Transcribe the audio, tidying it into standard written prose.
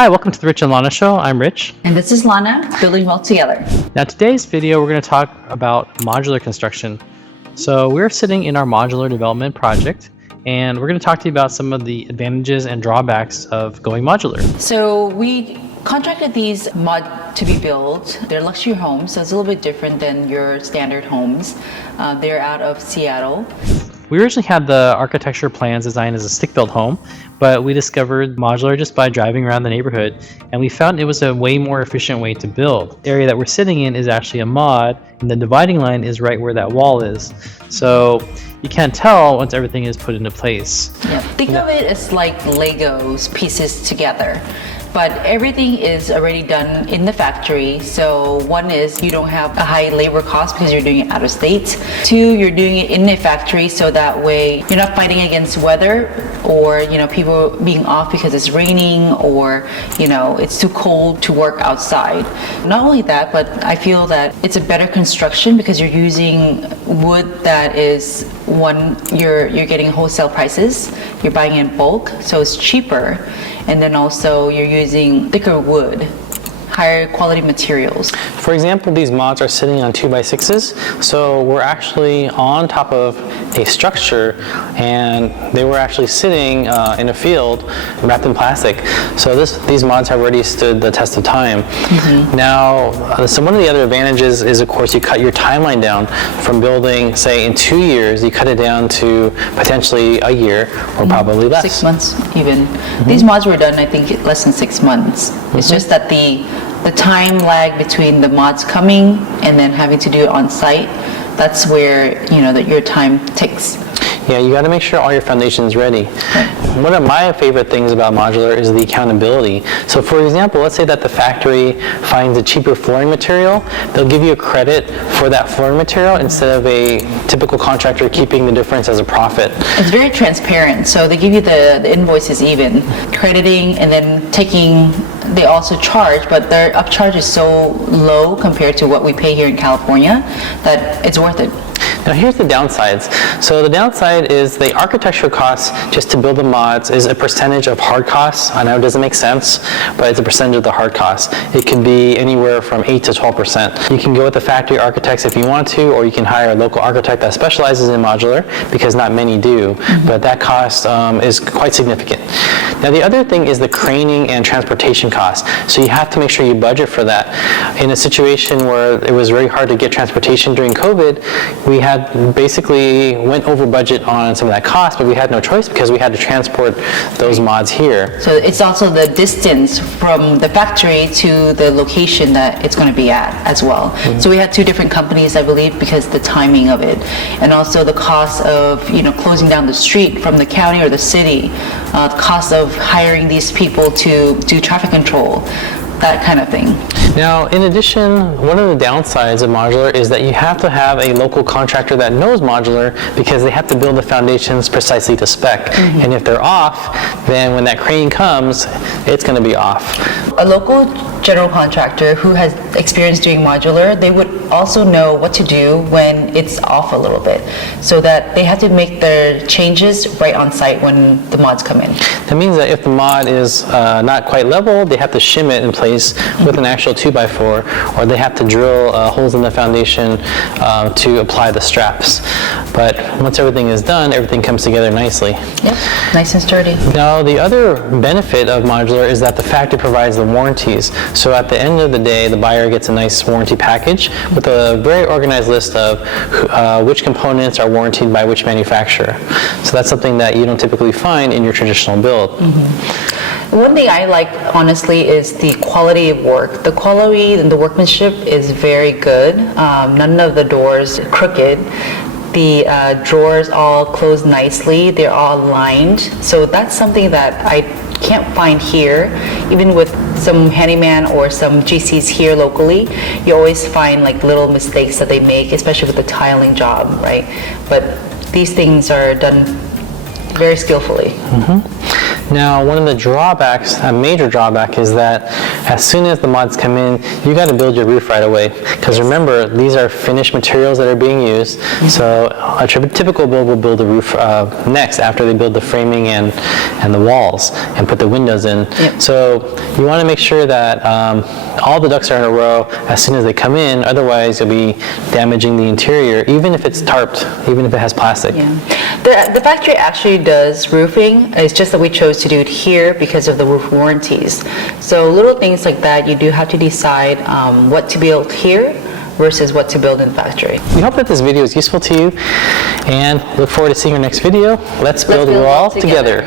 Hi, welcome to the Rich and Lana Show. I'm Rich. And this is Lana, building well together. Now today's video, we're going to talk about modular construction. So we're sitting in our modular development project, and we're going to talk to you about some of the advantages and drawbacks of going modular. So we contracted these mod to be built. They're luxury homes, so it's a little bit different than your standard homes. They're out of Seattle. We originally had the architecture plans designed as a stick-built home, but we discovered modular just by driving around the neighborhood, and we found it was a way more efficient way to build. The area that we're sitting in is actually a mod, and the dividing line is right where that wall is. So you can't tell once everything is put into place. Yeah. Think of it as like Legos pieces together. But everything is already done in the factory. So one is you don't have a high labor cost because you're doing it out of state. Two, you're doing it in a factory, so that way you're not fighting against weather or people being off because it's raining or it's too cold to work outside. Not only that, but I feel that it's a better construction because you're using wood that is you're getting wholesale prices. You're buying in bulk, so it's cheaper. And then also you're using thicker wood, higher quality materials. For example, these mods are sitting on 2x6s, so we're actually on top of a structure, and they were actually sitting in a field wrapped in plastic. So these mods have already stood the test of time. Mm-hmm. Now, so one of the other advantages is, of course, you cut your timeline down from building, say, in 2 years, you cut it down to potentially a year or probably less. 6 months even. Mm-hmm. These mods were done, I think, less than 6 months. Mm-hmm. It's just that the time lag between the mods coming and then having to do it on site, that's where that your time takes. Yeah, you got to make sure all your foundation is ready. Right. One of my favorite things about modular is the accountability. So for example, let's say that the factory finds a cheaper flooring material, they'll give you a credit for that flooring material instead of a typical contractor keeping the difference as a profit. It's very transparent, so they give you the invoices even, crediting and then taking. They also charge, but their upcharge is so low compared to what we pay here in California that it's worth it. Now here's the downsides. So the downside is the architectural costs just to build the mods is a percentage of hard costs. I know it doesn't make sense, but it's a percentage of the hard costs. It can be anywhere from 8 to 12%. You can go with the factory architects if you want to, or you can hire a local architect that specializes in modular, because not many do, but that cost is quite significant. Now the other thing is the craning and transportation costs. So you have to make sure you budget for that. In a situation where it was very hard to get transportation during COVID, we had basically went over budget on some of that cost, but we had no choice because we had to transport those mods here. So it's also the distance from the factory to the location that it's going to be at as well. Mm-hmm. So we had two different companies, I believe, because the timing of it, and also the cost of closing down the street from the county or the city, the cost of hiring these people to do traffic control, that kind of thing. Now, in addition, one of the downsides of modular is that you have to have a local contractor that knows modular because they have to build the foundations precisely to spec. Mm-hmm. And if they're off, then when that crane comes, it's going to be off. A local general contractor who has experience doing modular, they would also know what to do when it's off a little bit, so that they have to make their changes right on site when the mods come in. That means that if the mod is not quite level, they have to shim it in place with an actual 2x4, or they have to drill holes in the foundation to apply the straps. But once everything is done, everything comes together nicely. Yep, nice and sturdy. Now, the other benefit of modular is that the factory provides the warranties. So at the end of the day, the buyer gets a nice warranty package with a very organized list of which components are warranted by which manufacturer. So that's something that you don't typically find in your traditional build. Mm-hmm. One thing I like, honestly, is the quality of work. The quality and the workmanship is very good. None of the doors are crooked. The drawers all close nicely. They're all aligned. So that's something that I can't find here. Even with some handyman or some GCs here locally, you always find like little mistakes that they make, especially with the tiling job, right? But these things are done very skillfully. Mm-hmm. Now, one of the drawbacks, a major drawback, is that as soon as the mods come in, you got to build your roof right away. Because remember, these are finished materials that are being used. So a typical build will build the roof next after they build the framing and the walls and put the windows in. Yep. So you want to make sure that all the ducts are in a row as soon as they come in. Otherwise, you'll be damaging the interior, even if it's tarped, even if it has plastic. Yeah. The factory actually does roofing. It's just that we chose to do it here because of the roof warranties. So little things like that, you do have to decide what to build here versus what to build in the factory. We hope that this video is useful to you and look forward to seeing our next video. Let's build a wall together.